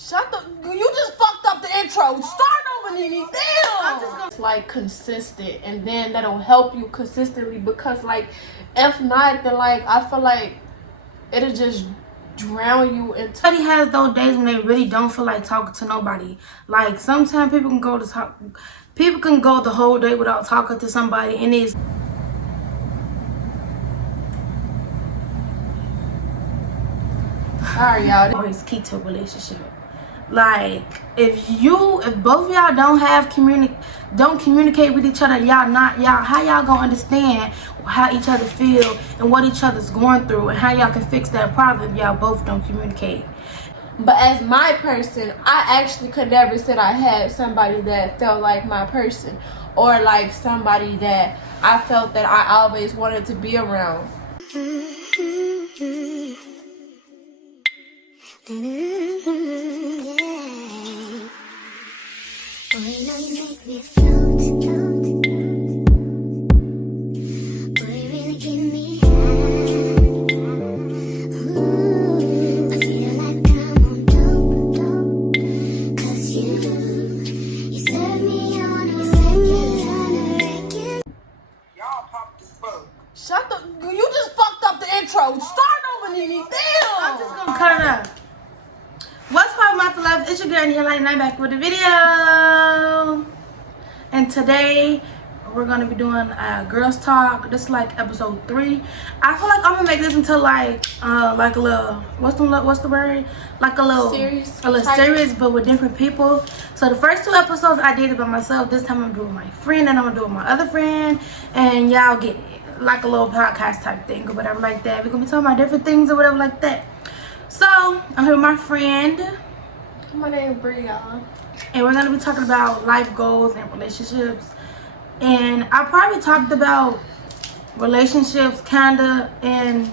Shut the. You just fucked up the intro. Start over, Nene. Damn. I'm just gonna like consistent, and then that'll help you consistently. Because like, if not, then like I feel like it'll just drown you. And Everybody has those days when they really don't feel like talking to nobody. Like sometimes people can go the whole day without talking to somebody, and it's. Sorry, y'all. Always key to a relationship. Like if both of y'all don't communicate with each other, how y'all gonna understand how each other feel and what each other's going through and how y'all can fix that problem if y'all both don't communicate. But as my person, I actually could never say I had somebody that felt like my person, or like somebody that I felt that I always wanted to be around. Shut the. You just fucked up the intro. Start over, Nene. Damn. I'm just gonna cut it up. What's up, my beloveds? It's your girl Heyyy back with a video. And today we're gonna be doing girls talk. This is like episode 3. I feel like I'm gonna make this into like a little what's the word? Like a little series, but with different people. So the first 2 episodes I did it by myself. This time I'm doing my friend, and I'm gonna do it with my other friend, and y'all get it. Like a little podcast type thing or whatever like that. We're gonna be talking about different things or whatever like that. So I'm here with my friend. My name is Bria. And we're gonna be talking about life goals and relationships. And I probably talked about relationships kinda in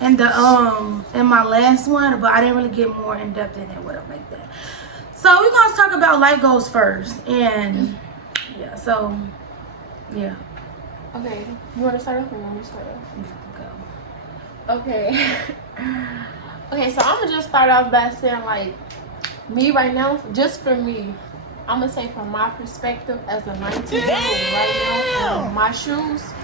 my last one, but I didn't really get more in depth in it, whatever like that. So we're gonna talk about life goals first. And yeah, so yeah. Okay, you want to start off or you want me to start off? Go. Okay. Okay, so I'm going to just start off by saying, like, me right now, just for me, I'm going to say from my perspective as a 19-year-old right now, in my shoes,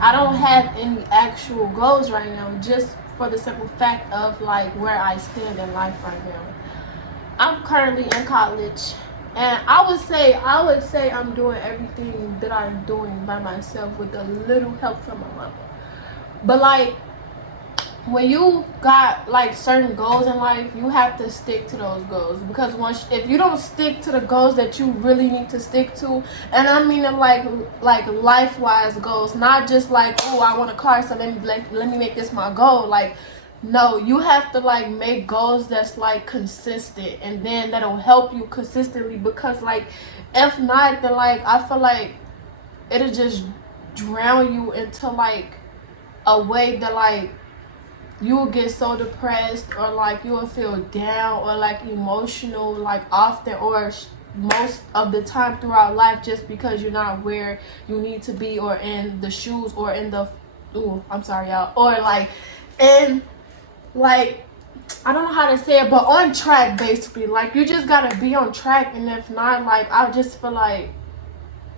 I don't have any actual goals right now, just for the simple fact of, like, where I stand in life right now. I'm currently in college. And I would say I'm doing everything that I'm doing by myself with a little help from my mother. But like, when you got like certain goals in life, you have to stick to those goals, because if you don't stick to the goals that you really need to stick to, and I mean like life-wise goals, not just like, oh, I want a car, so let me make this my goal. Like, no, you have to like make goals that's like consistent, and then that'll help you consistently. Because like, if not, then like I feel like it'll just drown you into like a way that like you will get so depressed, or like you will feel down, or like emotional, like often or most of the time throughout life, just because you're not where you need to be, or in the shoes, or in the I'm sorry y'all, or like in like, I don't know how to say it, but on track, basically. Like, you just gotta be on track, and if not, like, I just feel like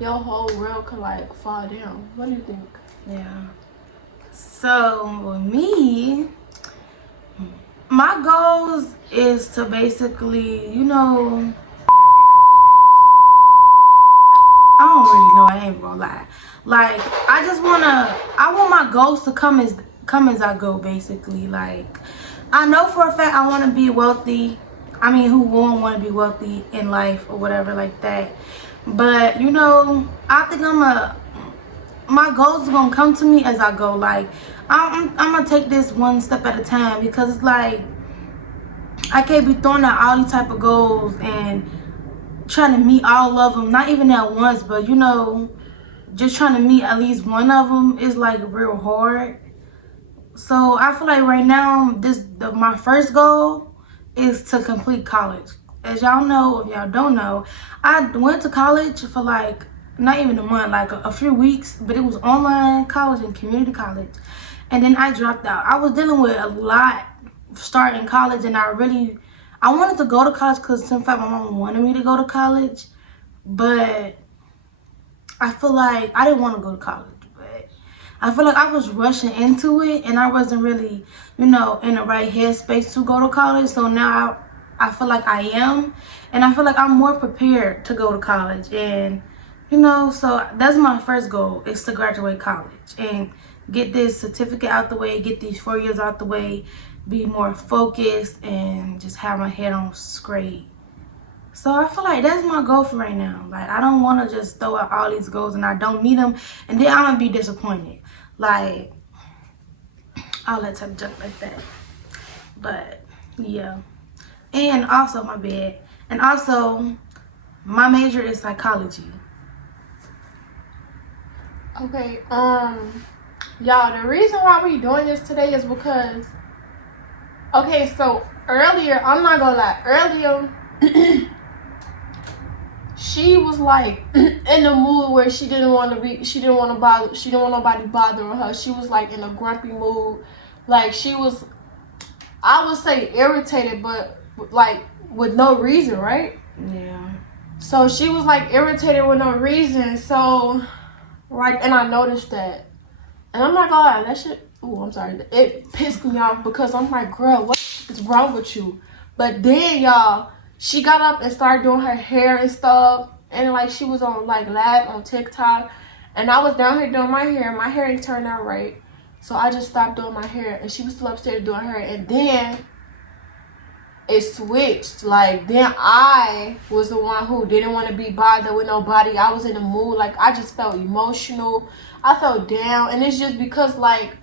your whole world could like fall down. What do you think? Yeah. So with me, my goals is to basically, I don't really know, I ain't gonna lie. Like, I want my goals to come as I go, basically. Like, I know for a fact I want to be wealthy. I mean, who won't want to be wealthy in life or whatever like that? But I think my goals are gonna come to me as I go. Like, I'm gonna take this one step at a time, because it's like I can't be throwing out all these type of goals and trying to meet all of them. Not even at once, but just trying to meet at least one of them is like real hard. So I feel like right now, my first goal is to complete college. As y'all know, if y'all don't know, I went to college for like not even a month, like a few weeks, but it was online college and community college. And then I dropped out. I was dealing with a lot starting college, and I I wanted to go to college because in fact my mom wanted me to go to college, but I feel like I didn't want to go to college. But I feel like I was rushing into it and I wasn't really, in the right headspace to go to college. So now I feel like I am, and I feel like I'm more prepared to go to college. And so that's my first goal, is to graduate college and get this certificate out the way, get these 4 years out the way, be more focused, and just have my head on straight. So I feel like that's my goal for right now. Like, I don't want to just throw out all these goals and I don't meet them, and then I'm going to be disappointed. Like, all that type of junk like that. But, yeah. And also, my bad. And also, my major is psychology. Okay, y'all, the reason why we doing this today is because, okay, so earlier, I'm not gonna lie, earlier, she was like in the mood where she didn't want nobody bothering her. She was like in a grumpy mood. Like, she was, I would say irritated, but like with no reason, right? Yeah. So she was like irritated with no reason. So, right, and I noticed that. And I'm not gonna lie, that shit, I'm sorry, it pissed me off because I'm like, girl, what is wrong with you? But then, y'all, she got up and started doing her hair and stuff. And like, she was on like live on TikTok. And I was down here doing my hair. My hair ain't turned out right. So I just stopped doing my hair. And she was still upstairs doing her hair. And then it switched. Like, then I was the one who didn't want to be bothered with nobody. I was in the mood. Like, I just felt emotional. I felt down. And it's just because, like,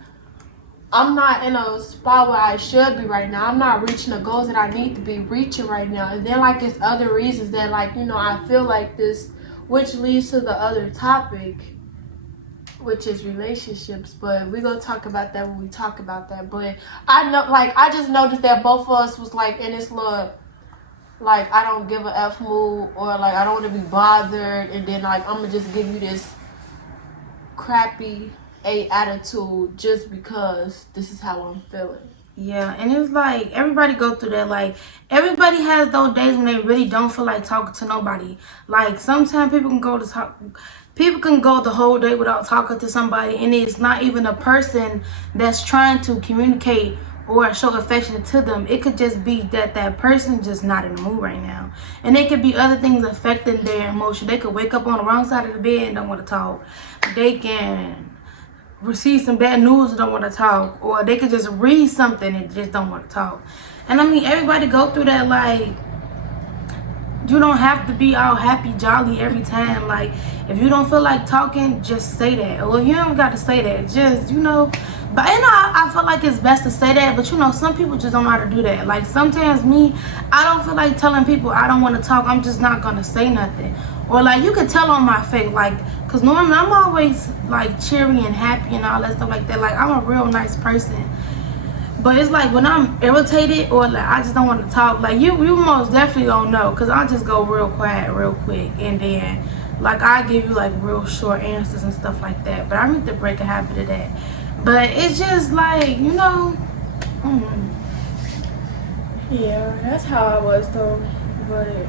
I'm not in a spot where I should be right now. I'm not reaching the goals that I need to be reaching right now. And then, like, it's other reasons that, like, I feel like this, which leads to the other topic, which is relationships. But we're going to talk about that when we talk about that. But I know, like, I just noticed that both of us was, like, in this little, like, I don't give a F mood, or, like, I don't want to be bothered. And then, like, I'm going to just give you this crappy attitude just because this is how I'm feeling. Yeah, and it's like everybody go through that. Like, everybody has those days when they really don't feel like talking to nobody. Like, sometimes people can go the whole day without talking to somebody, and it's not even a person that's trying to communicate or show affection to them. It could just be that person just not in the mood right now. And it could be other things affecting their emotion. They could wake up on the wrong side of the bed and don't want to talk. They can receive some bad news and don't want to talk, or they could just read something and just don't want to talk. And I mean, everybody go through that. Like, you don't have to be all happy jolly every time. Like, if you don't feel like talking, just say that. Well, you don't got to say that, just but I feel like it's best to say that, but some people just don't know how to do that. Like, sometimes I don't feel like telling people I don't want to talk. I'm just not gonna say nothing. Or, like, you could tell on my face, like, because normally I'm always, like, cheery and happy and all that stuff like that. Like, I'm a real nice person. But it's like when I'm irritated or, like, I just don't want to talk, like, you most definitely don't know, because I just go real quiet real quick. And then, like, I give you, like, real short answers and stuff like that. But I need to break a habit of that. But it's just, like, Yeah, that's how I was, though. But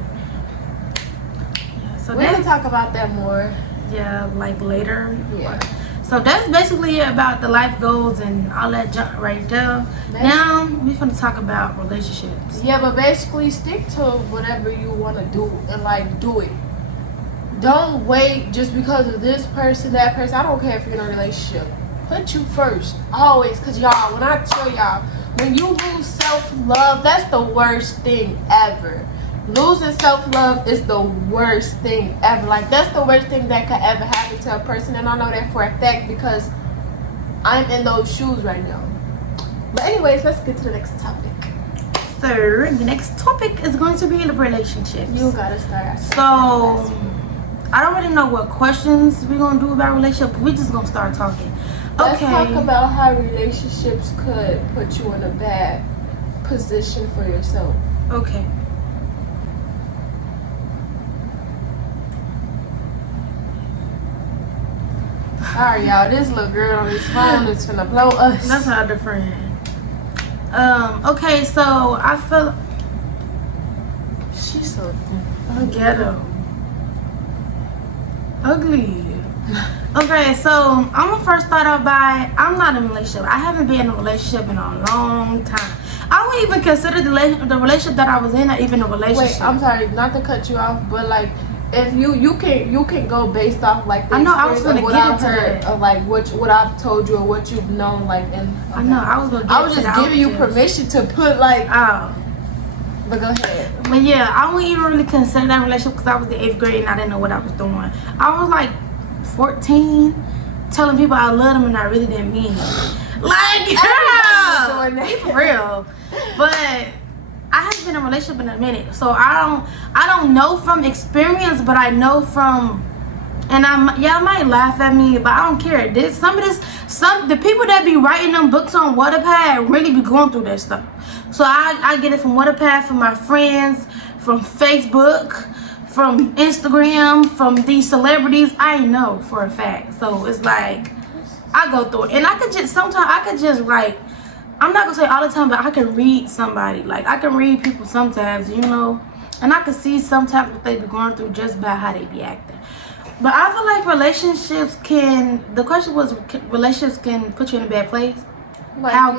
so we're going to talk about that more. Yeah, like later. Yeah. So that's basically it about the life goals and all that junk right there. Now we're gonna talk about relationships. Yeah, but basically stick to whatever you want to do and, like, do it. Don't wait just because of this person, that person. I don't care if you're in a relationship. Put you first, always. Because, y'all, when I tell y'all, when you lose self-love, that's the worst thing ever. Losing self-love is the worst thing ever. Like, that's the worst thing that could ever happen to a person. And I know that for a fact because I'm in those shoes right now. But anyways, let's get to the next topic. So, the next topic is going to be the relationships. You gotta start. So, I don't really know what questions we're going to do about relationships. We're just going to start talking. Let's talk about how relationships could put you in a bad position for yourself. Okay. Sorry, y'all. This little girl on this phone is finna blow us. That's our friend. Okay, so I feel. She's so ghetto. Ugly. Okay, so I'm gonna first start out by, I'm not in a relationship. I haven't been in a relationship in a long time. I wouldn't even consider the relationship that I was in even a relationship. Wait, I'm sorry, not to cut you off, but like, if you can go based off like the I know I was gonna what get I've into heard that. of like what I've told you or what you've known like in. Okay. I know I was gonna. I was just giving you permission to put like. Oh. But go ahead. But yeah, I wouldn't even really consider that relationship because I was in 8th grade and I didn't know what I was doing. I was like 14, telling people I love them and I really didn't mean it. Like, girl, be for real. But I haven't been in a relationship in a minute, so I don't know from experience, but I know from, and y'all might laugh at me, but I don't care. The people that be writing them books on Wattpad really be going through that stuff. So I get it from Wattpad, from my friends, from Facebook, from Instagram, from these celebrities. I know for a fact. So it's like I go through it, and sometimes I could just like, I'm not gonna say all the time, but I can read somebody. Like I can read people sometimes, you know, and I can see sometimes what they be going through just by how they be acting. But I feel like relationships can put you in a bad place. Like, how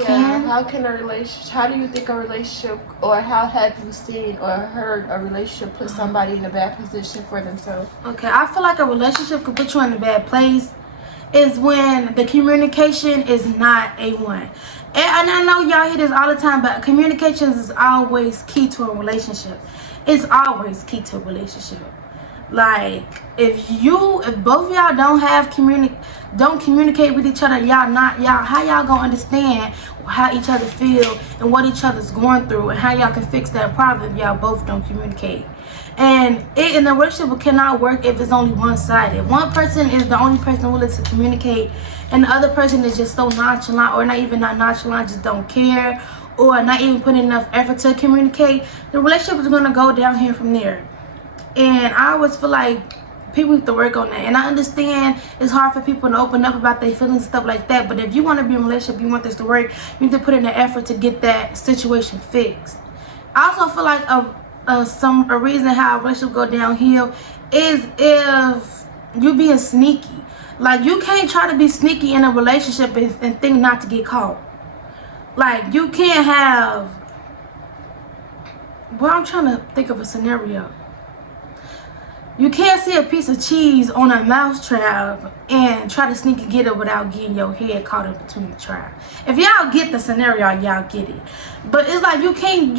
can a relationship, how do you think a relationship, or how have you seen or heard a relationship put somebody in a bad position for themselves? Okay, I feel like a relationship could put you in a bad place is when the communication is not A1. And I know y'all hear this all the time, but communication is always key to a relationship. It's always key to a relationship. Like if both of y'all don't communicate with each other, how y'all gonna understand how each other feel and what each other's going through and how y'all can fix that problem if y'all both don't communicate. And in a relationship cannot work if it's only one-sided. One person is the only person willing to communicate and the other person is just so nonchalant, or not even not nonchalant, just don't care, or not even putting enough effort to communicate. The relationship is gonna go down here from there. And I always feel like people need to work on that. And I understand it's hard for people to open up about their feelings and stuff like that. But if you want to be in a relationship, you want this to work, you need to put in the effort to get that situation fixed. I also feel like a reason how a relationship go downhill is if you being sneaky. Like you can't try to be sneaky in a relationship and think not to get caught. Like you can't have. Well, I'm trying to think of a scenario. You can't see a piece of cheese on a mouse trap and try to sneak and get it without getting your head caught in between the trap. If y'all get the scenario, y'all get it. But it's like you can't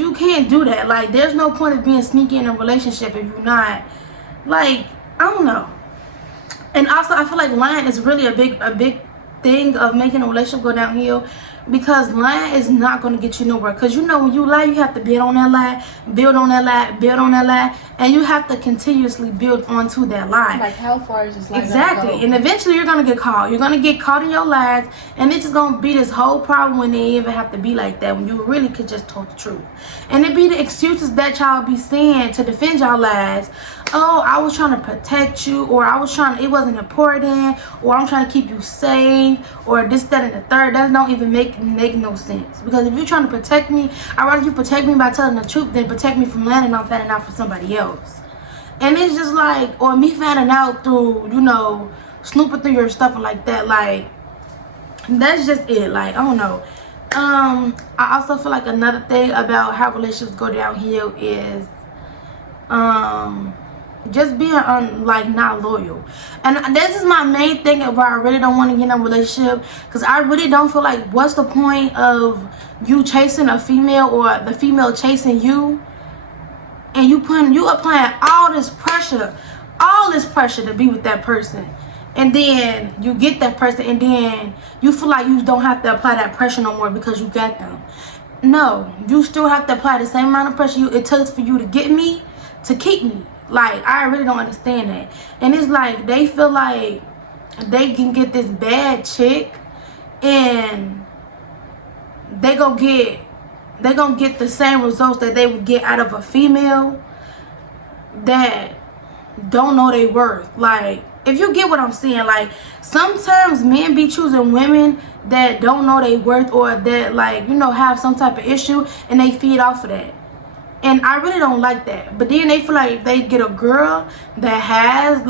do that. Like there's no point of being sneaky in a relationship if you're not, like, I don't know. And also I feel like lying is really a big thing of making a relationship go downhill. Because lying is not going to get you nowhere. Because you know when you lie, you have to build on that lie, build on that lie, build on that lie. And you have to continuously build onto that lie. Like how far is this lie exactly. gonna go? And eventually you're going to get caught. You're going to get caught in your lies. And it's just going to be this whole problem when they even have to be like that. When you really could just tell the truth. And it be the excuses that y'all be saying to defend y'all lies. Oh, I was trying to protect you, or it wasn't important, or I'm trying to keep you safe, or this, that, and the third. That don't even make no sense. Because if you're trying to protect me, I'd rather you protect me by telling the truth than protect me from finding out for somebody else. And it's just like, or me finding out through, you know, snooping through your stuff and like that. Like, that's just it. Like, I don't know. I also feel like another thing about how relationships go downhill is, just being not loyal. And this is my main thing of why I really don't want to get in a relationship, because I really don't feel like, what's the point of you chasing a female or the female chasing you, and you applying all this pressure to be with that person, and then you get that person and then you feel like you don't have to apply that pressure no more because you got them. No, you still have to apply the same amount of pressure it takes for you to get me to keep me. Like, I really don't understand that. And it's like they feel like they can get this bad chick and they gonna get the same results that they would get out of a female that don't know their worth. Like, if you get what I'm saying, like sometimes men be choosing women that don't know their worth, or that, like, you know, have some type of issue, and they feed off of that. And I really don't like that. But then they feel like if they get a girl that has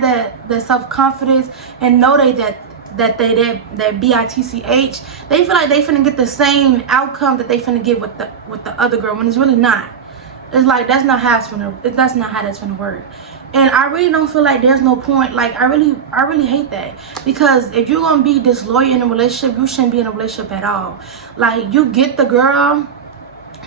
that self-confidence and know that bitch, they feel like they finna get the same outcome that they finna get with the other girl, when it's really not. It's like that's not how that's gonna work. And I really don't feel like there's no point. Like I really hate that, because if you're gonna be disloyal in a relationship, you shouldn't be in a relationship at all. Like you get the girl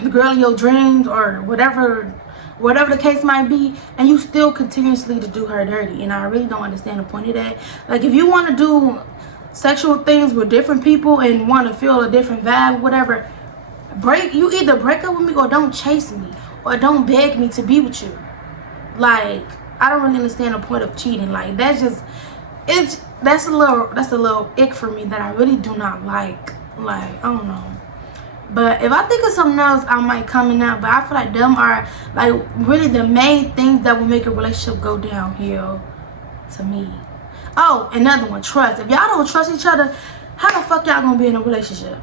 of your dreams, or whatever the case might be, and you still continuously to do her dirty. And I really don't understand the point of that. Like if you want to do sexual things with different people and want to feel a different vibe, whatever, you either break up with me or don't chase me or don't beg me to be with you. Like I don't really understand the point of cheating. Like that's a little ick for me that I really do not like. Like I don't know. But if I think of something else, I might comment out. But I feel like them are like really the main things that will make a relationship go downhill to me. Oh, another one, trust. If y'all don't trust each other, how the fuck y'all gonna be in a relationship?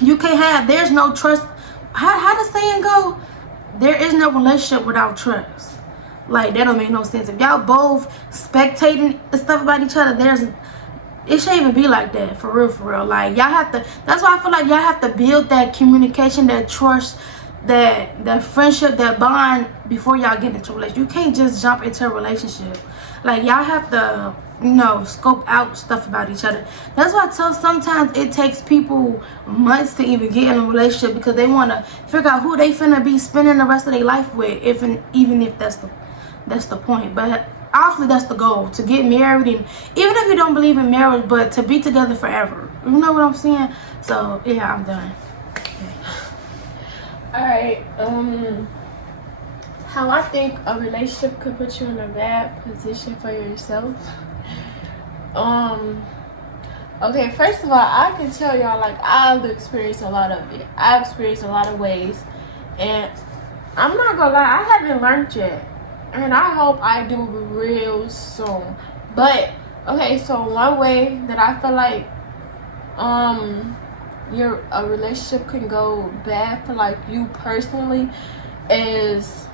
You can't have, there's no trust. How the saying go? There is no relationship without trust. Like that don't make no sense. If y'all both spectating stuff about each other, it shouldn't even be like that, for real. Like y'all have to, that's why I feel like y'all have to build that communication, that trust, that friendship, that bond before y'all get into a relationship. You can't just jump into a relationship. Like y'all have to, scope out stuff about each other. That's why I tell sometimes it takes people months to even get in a relationship, because they want to figure out who they finna be spending the rest of their life with, even if that's the point. But obviously that's the goal, to get married, and even if you don't believe in marriage, but to be together forever. You know what I'm saying? So yeah, I'm done. Alright, how I think a relationship could put you in a bad position for yourself. Okay, first of all, I can tell y'all, like, I've experienced a lot of it. I've experienced a lot of ways, and I'm not gonna lie, I haven't learned yet, and I hope I do real soon. But okay, so one way that I feel like a relationship can go bad for like you personally is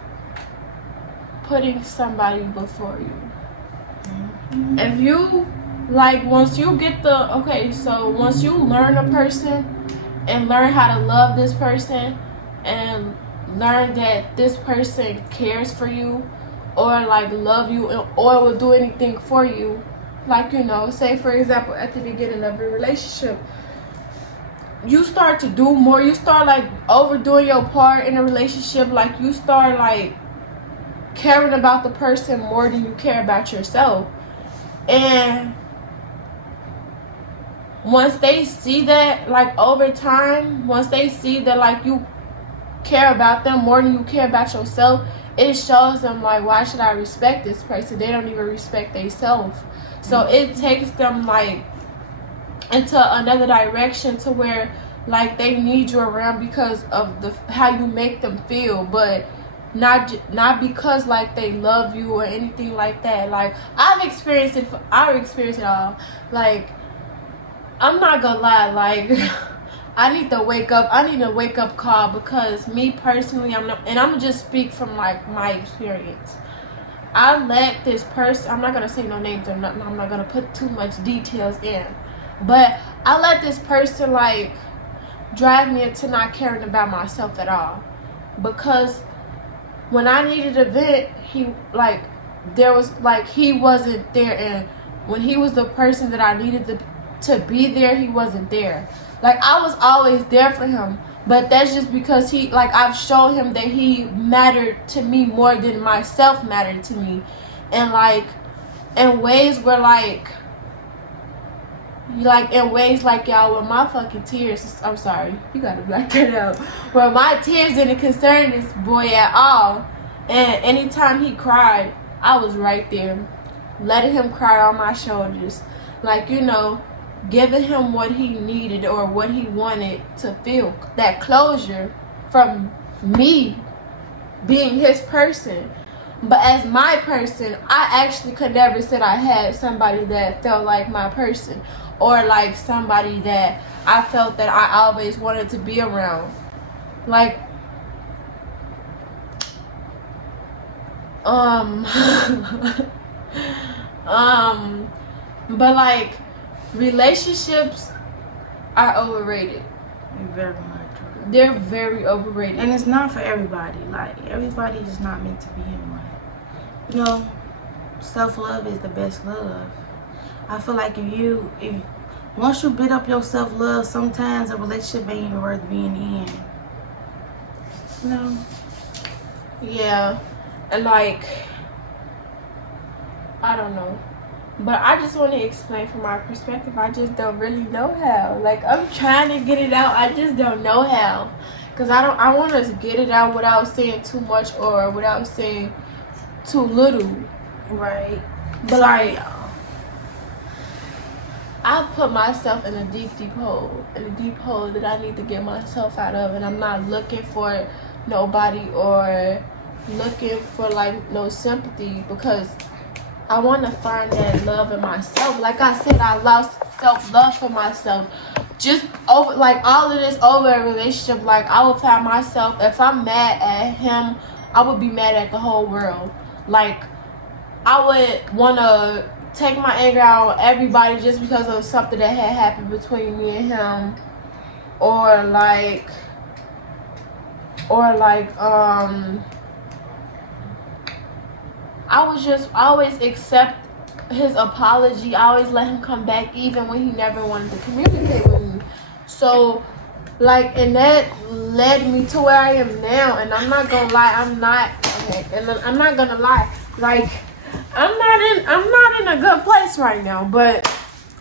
putting somebody before you. Mm-hmm. If you like, once you learn a person and learn how to love this person and learn that this person cares for you, or like love you, or will do anything for you, like, say for example at the beginning of a relationship, you start to do more, you start like overdoing your part in a relationship, like you start like caring about the person more than you care about yourself. And once they see that, like over time, once they see that like you care about them more than you care about yourself, it shows them like, why should I respect this person? They don't even respect themselves. So it takes them like into another direction to where like they need you around because of how you make them feel, but not because like they love you or anything like that. Like I've experienced it all. Like I'm not gonna lie, like I need a wake up call, because me personally, I'm gonna just speak from like my experience. I let this person, I'm not gonna say no names or nothing, I'm not gonna put too much details in, but I let this person like drive me into not caring about myself at all. Because when I needed a vent, he wasn't there, and when he was the person that I needed to be there, he wasn't there. Like I was always there for him, but that's just because I've shown him that he mattered to me more than myself mattered to me, and like in ways where in ways like y'all, with my fucking tears, I'm sorry, you gotta black that out, where my tears didn't concern this boy at all, and anytime he cried, I was right there, letting him cry on my shoulders, like, giving him what he needed or what he wanted to feel, that closure from me being his person. But as my person, I actually could never say I had somebody that felt like my person, or like somebody that I felt that I always wanted to be around. Like Um, but like relationships are overrated. Very much. They're very overrated. And it's not for everybody. Like, everybody is not meant to be in one. You know, self-love is the best love. I feel like if once you build up your self-love, sometimes a relationship ain't even worth being in. You know? Yeah. And like, I don't know. But I just want to explain from my perspective. I just don't really know how. Like, I'm trying to get it out. I just don't know how. Because I want to get it out without saying too much or without saying too little. Right. But like, I put myself in a deep hole. In a deep hole that I need to get myself out of. And I'm not looking for nobody or looking for like no sympathy, because I want to find that love in myself. Like I said, I lost self-love for myself. Just over, like, all of this over a relationship. Like, I would find myself, if I'm mad at him, I would be mad at the whole world. Like, I would want to take my anger out on everybody just because of something that had happened between me and him. Or like, I was just always accept his apology. I always let him come back even when he never wanted to communicate with me. So, like, and that led me to where I am now. And I'm not gonna lie, I'm not gonna lie. Like, I'm not in a good place right now. But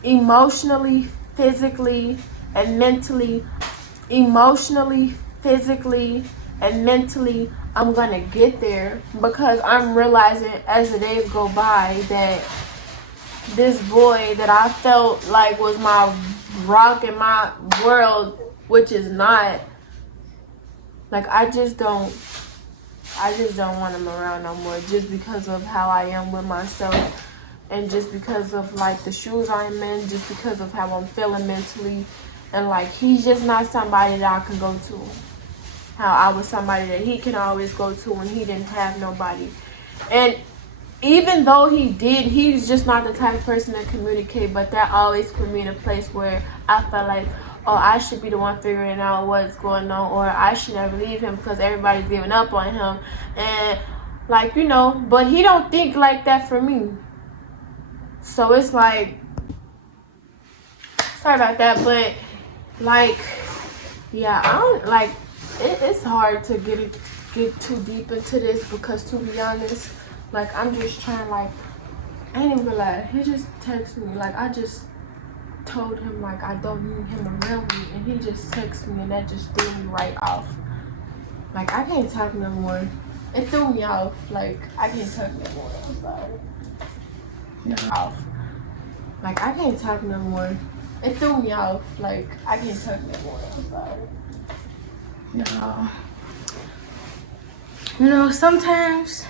emotionally, physically, and mentally, I'm gonna get there, because I'm realizing as the days go by that this boy that I felt like was my rock in my world, which is not, like, I just don't want him around no more, just because of how I am with myself, and just because of like the shoes I'm in, just because of how I'm feeling mentally, and like, he's just not somebody that I can go to. How I was somebody that he can always go to when he didn't have nobody. And even though he did, he's just not the type of person to communicate. But that always put me in a place where I felt like, oh, I should be the one figuring out what's going on, or I should never leave him because everybody's giving up on him. And like, you know, but he don't think like that for me. So it's like, sorry about that, but like, yeah, I don't like. It's hard to get too deep into this, because to be honest, like, I'm just trying, like, I ain't even gonna lie, he just texted me, like, I just told him, like, I don't need him around me, and he just texted me, and that just threw me right off. Like, I can't talk no more. It threw me off. Like, I can't talk no more. I'm sorry. Off. Like, I can't talk no more. It threw me off. Like, I can't talk no more. I'm sorry. No. You know, sometimes,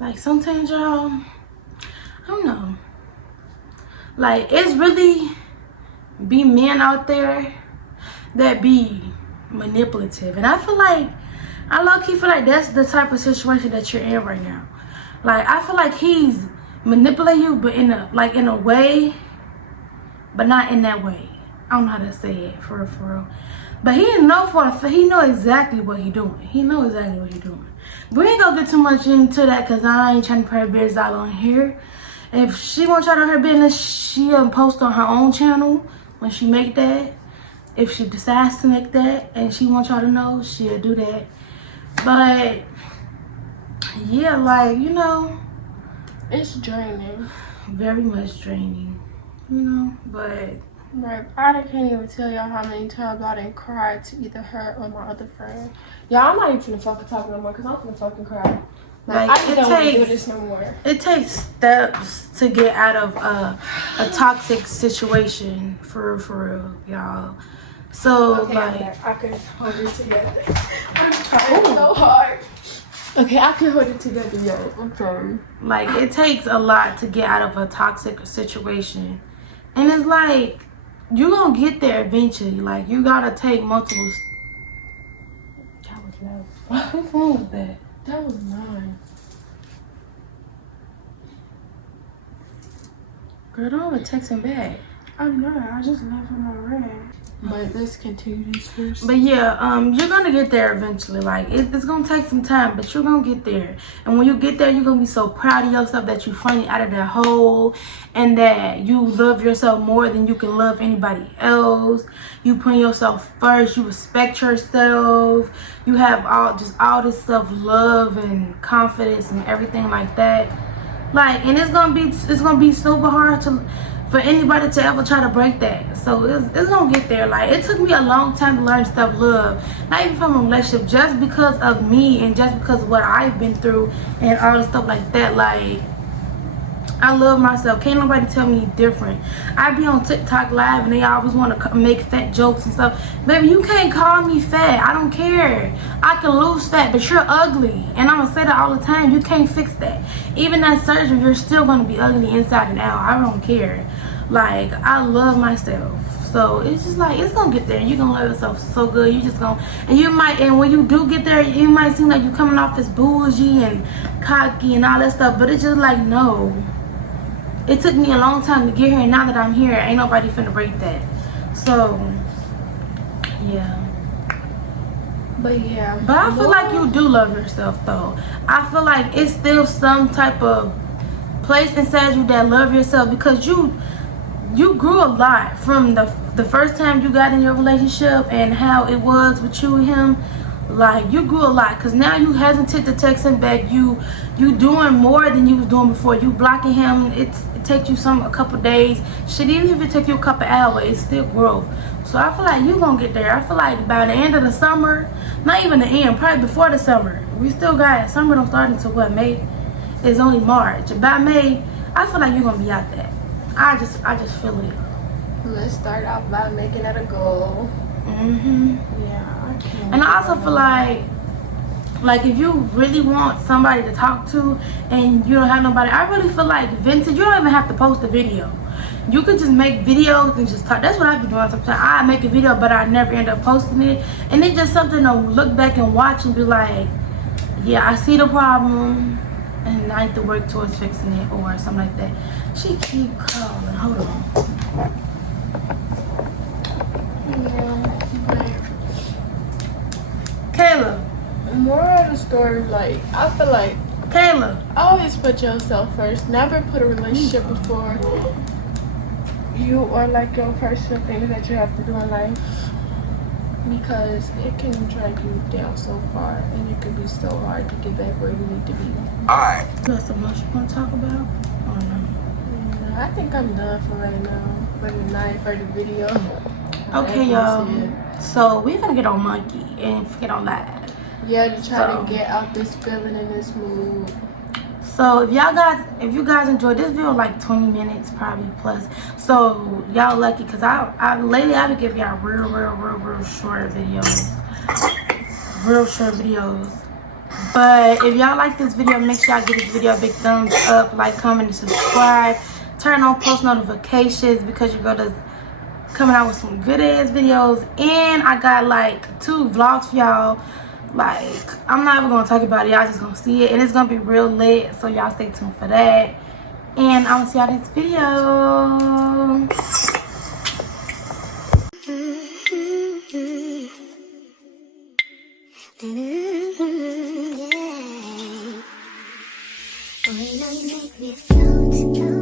like, sometimes, y'all, I don't know. Like, it's really be men out there that be manipulative. And I feel like, I low-key feel like that's the type of situation that you're in right now. Like, I feel like he's manipulating you, but in a way, but not in that way. I don't know how to say it for real. But he know exactly what he doing. He know exactly what he doing. But we ain't gonna get too much into that, because I ain't trying to put her business out on here. If she wants to try to her business, she'll post on her own channel when she make that. If she decides to make that and she wants y'all to know, she'll do that. But yeah, like, you know, it's draining. Very much draining. You know, but right, I can't even tell y'all how many times I didn't cry to either her or my other friend. Y'all, I'm not even finna fucking talk no more, because I'm finna fucking cry. Like, I just don't want to do this no more. It takes steps to get out of a toxic situation, for real, y'all. So, okay, like, I can hold it together. I'm trying so hard. Okay, I can hold it together, yo. I'm sorry. Like, it takes a lot to get out of a toxic situation. And it's like, you gonna get there eventually. Like, you gotta take multiple. That was Whose phone was that? That was mine. Girl, don't ever text him back. I'm not. I just left him on red. But let's continue this first. But yeah, you're gonna get there eventually. Like it's gonna take some time, but you're gonna get there. And when you get there, you're gonna be so proud of yourself that you finally out of that hole, and that you love yourself more than you can love anybody else. You put yourself first. You respect yourself. You have all this self-love and confidence and everything like that. Like, and it's gonna be super hard for anybody to ever try to break that. So it's gonna get there. Like, it took me a long time to learn self-love, not even from a relationship, just because of me and just because of what I've been through and all the stuff like that. Like, I love myself. Can't nobody tell me different. I be on TikTok live and they always want to make fat jokes and stuff. Baby, you can't call me fat. I don't care. I can lose fat, but you're ugly. And I'm going to say that all the time. You can't fix that. Even that surgery, you're still going to be ugly inside and out. I don't care. Like, I love myself. So it's just like, it's gonna get there. You're gonna love yourself so good. You just gonna, and when you do get there, it might seem like you're coming off as bougie and cocky and all that stuff, but it's just like, no. It took me a long time to get here, and now that I'm here, ain't nobody finna break that. So, yeah. But yeah. But I feel like you do love yourself, though. I feel like it's still some type of place inside you that love yourself, because you grew a lot from the first time you got in your relationship and how it was with you and him. Like, you grew a lot, because now you hesitate to text him back. You doing more than you was doing before. You blocking him. It takes you a couple days. Shit, even if it take you a couple hours, it's still growth. So I feel like you gonna get there. I feel like by the end of the summer, not even the end, probably before the summer. We still got summer. Don't start until what, May? It's only March. By May, I feel like you're gonna be out there. I just feel it. Let's start off by making it a goal. Yeah. And I also feel like if you really want somebody to talk to and you don't have nobody, I really feel like Vincent, you don't even have to post a video. You could just make videos and just talk. That's what I be doing sometimes. I make a video, but I never end up posting it. And it's just something to look back and watch and be like, yeah, I see the problem and I need to work towards fixing it or something like that. She keep calling. Hold on. Kayla. Moral of the story, like, I feel like Kayla, always put yourself first. Never put a relationship before you, or like your personal things that you have to do in life, because it can drag you down so far and it can be so hard to get back where you need to be. Alright. You got something else you want to talk about? Or no? I think I'm done for right now. For the night, for the video. Okay, y'all. So we're gonna get on Monkey and get on live. Yeah, to try to get out this feeling and this mood. So if you guys enjoyed this video, like 20 minutes probably plus. So y'all lucky, because lately I've been giving y'all real short videos. Real short videos. But if y'all like this video, make sure y'all give this video a big thumbs up, like, comment, and subscribe. Turn on post notifications, because your girl is coming out with some good ass videos. And I got like 2 vlogs for y'all. Like, I'm not even gonna talk about it, y'all just gonna see it, and it's gonna be real lit, so y'all stay tuned for that. And I'm gonna see y'all next video. You make me float.